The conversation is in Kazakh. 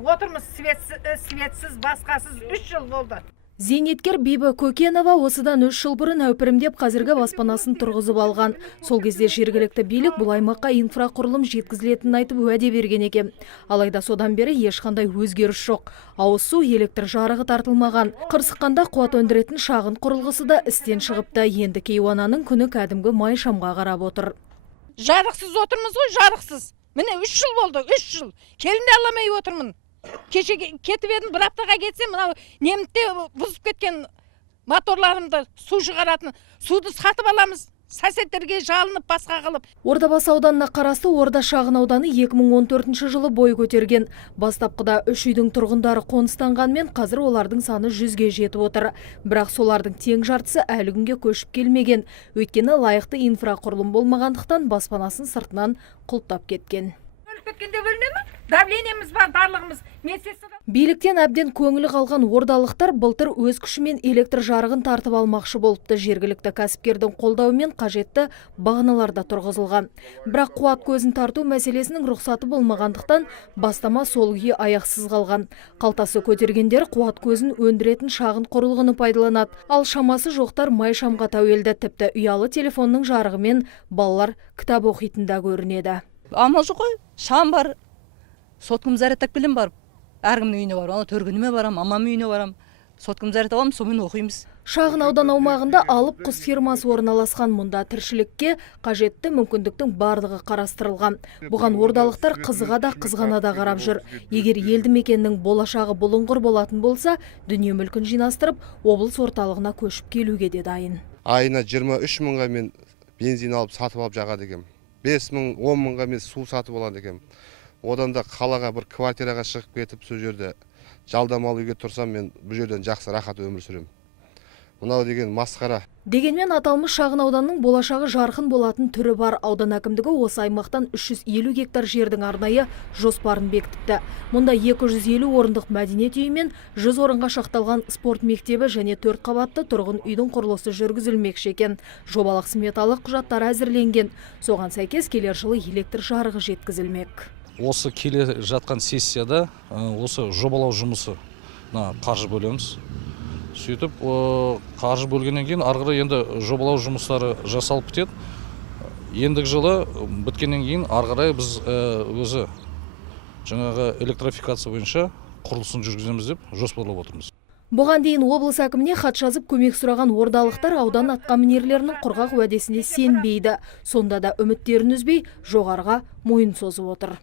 Отырмыз светсіз, басқасыз 3 жыл болды. Зейнеткер Биба Көкенова осыдан 3 жыл бұрын әупірімдеп қазіргі баспанасын тұрғызып алған. Сол кезде жергілікті билік бұл аймаққа инфрақұрылым жеткізілетінін айтып уәде берген екен. Алайда содан бері ешқандай өзгеріс жоқ. Ауыз су, электр жарығы тартылмаған. Қырсыққанда қуат өндіретін шағын құрылғысы да істен шығыпты. Енді Кейуананың күні кәдімгі май шамға қарап отыр. Жарықсыз отырмыз ғой, жарықсыз. Міне 3 жыл болды, 3 жыл. Келіне аламай отырмын. Кеше кетіп едім, бір аптаға кетсем, мынау немітте бұзып кеткен моторларымды су шығаратын. Суды сатып аламыз, соседтерге жалынып басқа қылып. Ордабасы ауданына қарасты Орда шағын ауданы 2014 жылы бой көтерген. Бастапқыда 3 үйдің тұрғындары қоныстанғанмен, қазір олардың саны 100-ге жетіп отыр. Бірақ солардың тең жартысы әлі күнге көшіп келмеген. Өйткені лайықты инфрақұрылым болмағандықтан баспанасын сыртынан құлттап кеткен. Кеткенде бөлінемі? Давлениеміз бар, барлығымыз. Биліктен әбден көңілі қалған ордалықтар былтыр өз күшімен электр жарығын тартып алмақшы болыпты. Жергілікті кәсіпкердің қолдауымен қажетті бағаналарда тұрғызылған. Бірақ қуат көзін тарту мәселесінің рұқсаты болмағандықтан бастама сол күйі аяқсыз қалған. Қалтасы көтергендер қуат көзін өндіретін шағын құрылғыны пайдаланады. Ал шамасы жоқтар май шамға тәуелді, тіпті ұялы телефонның жарығымен балалар кітап оқитында көрінеді. Амал жоқ қой, шам бар, соткым зарядтап келем барып. Әркімнің үйіне барам, төргініме барам, мамамның үйіне барам. Соткым зарядтап аламын, сонымен оқимыз. Шағын аудан аумағында алып құс фирмасы орналасқан. Мұнда тіршілікке қажетті мүмкіндіктің барлығы қарастырылған. Бұған ордалықтар қызыға да қызғана да қарап жүр. Егер елді мекеннің болашағы бұлыңғыр болатын болса, дүние мүлкін жинастырып, облыс орталығына көшіп келуге де дайын. Айына 23 мыңға мен бензин алып сатып алып жағады екем. 5 мың, 10 мыңға мен су сатып алады екем. Одан да қалаға бір квартираға шығып кетіп, сол жерде жалдамалы үйге тұрсам, мен бұл жерден жақсы рахат өмір сүрем. Мынау деген масқара. Дегенмен аталмыш шағын ауданның болашағы жарқын болатын түрі бар. Аудан әкімдігі осы аймақтан 350 гектар жердің арнайы жоспарын бекітіпті. Мұнда 250 орындық мәдениет үйі мен 100 орынға шақталған спорт мектебі және 4 қабатты тұрғын үйдің құрылысы жүргізілмекші екен. Жобалық сметалық құжаттары әзірленген. Соған сәйкес келер жылы электр жарығы жеткізілмек. Осы келе жатқан сессияда осы жобалау жұмысы қаржы бөлеміз. Сөйтіп, қаржы бөлгеннен кейін арғыры енді жобалау жұмыстары жасалып бітеді. Ендігі жылы біткеннен кейін арғырай біз өзі жаңағы электрификация бойынша құрылысын жүргіземіз деп жоспарлап отырмыз. Бұған дейін облыс әкіміне хат жазып көмек сұраған ордалықтар аудан атқамінерлерінің құрғақ уәдесіне сенбейді. Сонда да үміттерін үзбей жоғарыға мойын созып отыр.